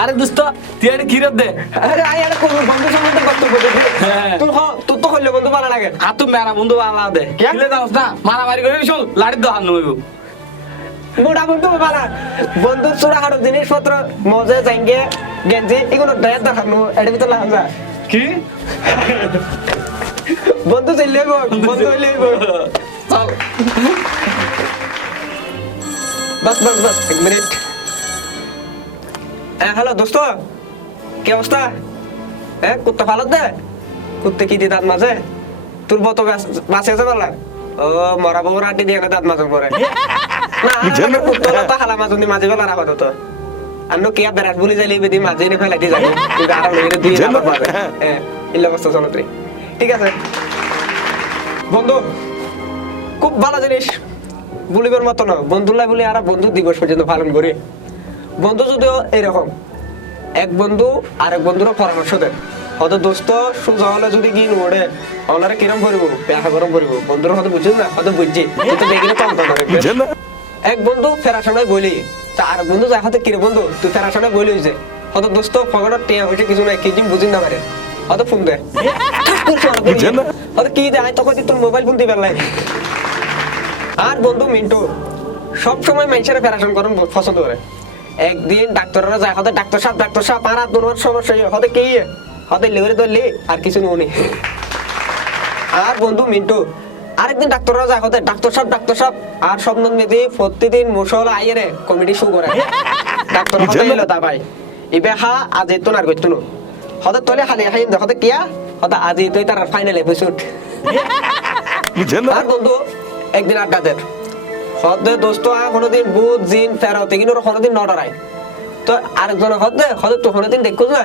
আরে দোস্ত তুই আরে কিরত দে আরে আই আরে কোন বন্ধু সঙ্গে বক্তব্য দে তুই তো হইলে বন্ধু ভালো লাগে আর তুই মেরা বন্ধু বাংলা দে খেলে দাও না মারামারি করে চল লাড়ি দো হান নইব মোটা বন্ধু ভালো বন্ধু চোরা হাড়ো জিনিসপত্র মজা যাইঙ্গে গেঞ্জি এগুলো ড্রেস দেখানো এটা ভিতর লাগা যায় কি বন্ধু চলে বন্ধু হইলে চল बस एक मिनट हेलो दोस्तों क्या अवस्था कुत्ता फालत दे कुत्ते की दांत माजे তোর বত মাছে আছে বলা ও মরা বউ রাটি দিয়ে দাঁত মাছ পরে না কুত্তা তো হালা মাছ নি মাঝে বেলা রাখা তো আন্ন কি আর বেরাট বলি যাইলে বেদি মাঝে নে ফেলাই দিয়ে যাবে তুই আর লইরে দুই নাম্বার পাবে হ্যাঁ ইল্লা অবস্থা চলো তুই ঠিক আছে বন্ধু খুব ভালো জিনিস বলিবার মতো না বন্ধুলাই বলি আর বন্ধু দিবস পর্যন্ত পালন করি বন্ধু যদিও এরকম এক বন্ধু আরেক বন্ধুর পরামর্শ দেয় হয়তো দোস্ত সোজা হলে যদি গিয়ে ওড়ে ওনারা কিরম করবো ব্যাখ্যা গরম করবো বন্ধুরা হয়তো বুঝিস না হয়তো বুঝছি কিন্তু দেখিলে কম এক বন্ধু ফেরার সময় বলি তা আরেক বন্ধু যায় হয়তো কিরে বন্ধু তুই ফেরার সময় বলি যে হয়তো দোস্ত পকেটের টিয়া হয়েছে কিছু নাই কিছু বুঝিন না পারে হয়তো ফোন দেয় হয়তো কি দেয় তখন তোর মোবাইল ফোন দিবে লাই আর বন্ধু মিন্টু সব সময় মানুষেরা প্যারাশন করেন পছন্দ করে একদিন ডাক্তাররা যায় হয়তো ডাক্তার সাহেব আর আপনার সমস্যা হয়তো কি হয়তো লেগে ধরলি আর কিছু নুনি আর বন্ধু মিন্টু আরেকদিন ডাক্তাররা যায় হয়তো ডাক্তার সাহেব আর স্বপ্ন মেদি প্রতিদিন মুসল আইয়ে কমিটি শু করে ডাক্তার হতে এলো তা ভাই ইবে হা আজ তো না করতো না হয়তো তোলে হালি হাই হয়তো কিয়া হয়তো আজ তুই তার ফাইনাল এপিসোড আর বন্ধু একদিন আড্ডা দেন হদে দোস্ত কোনোদিন বুধ জিন ফেরতে কিন্তু কোনোদিন নডরায় তো আরেকজন হদে তো কোনোদিন দেখো না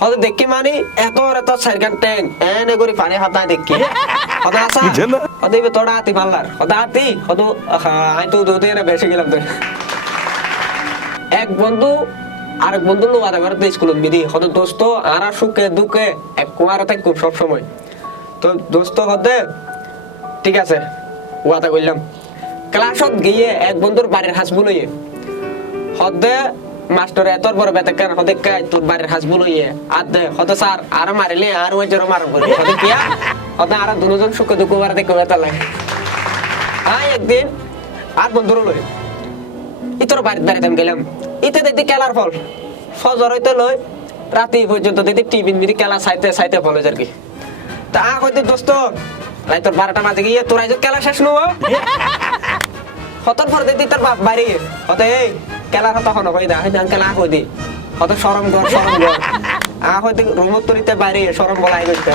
হদে দেখি মানে এত সাইকেল ট্যাং এনে করে পানি হাতা দেখি হদে আসা হদে তোরা হাতি পাল্লার হদে হাতি হদে আই তো দুধে বেশি গেলাম তো এক বন্ধু আরেক বন্ধু লো আদা করে স্কুলত মিদি হদে দোস্ত আর সুখে দুঃখে এক কুয়ার থাকুক সব সময় তো দোস্ত হদে ঠিক আছে ওয়াদা করলাম ক্লাসত গিয়ে এক বন্ধুর বাড়ির হাসবু লইয়ে হদে মাস্টার এত বড় বেতাকার হদে কাই তোর বাড়ির হাসবু লইয়ে আর দে হদে স্যার আর মারিলে আর ওই জোর মারব হদে কিয়া হদে আর দুজন সুখ দুঃখ বার দেখো বেতা লাগে একদিন আর বন্ধুর লই ইতর বাড়িতে বেড়াতাম গেলাম ইতে দেখি খেলার ফল ফজর হইতে লই রাতি পর্যন্ত দেখি টিভি মিদি খেলা সাইতে ফলে আর কি তা হইতে দোস্ত তোর 12টা বাজে গিয়ে তোর আজ খেলা শেষ নব হতর পর দিদি তোর বাপ বাড়ি হতে এই খেলার হতো হন হই দা হইতে খেলা কই দি হত শরম কর হইতে রুমত তরিতে বাইরে শরম বলাই গইতে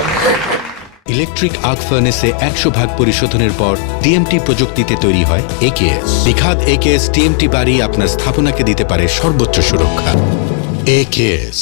ইলেকট্রিক আর্ক ফার্নেসে 100% পরিশোধনের পর টিএমটি প্রযুক্তিতে তৈরি হয় একেএস নিখাদ একেএস টিএমটি বাড়ি আপনার স্থাপনাকে দিতে পারে সর্বোচ্চ সুরক্ষা একেএস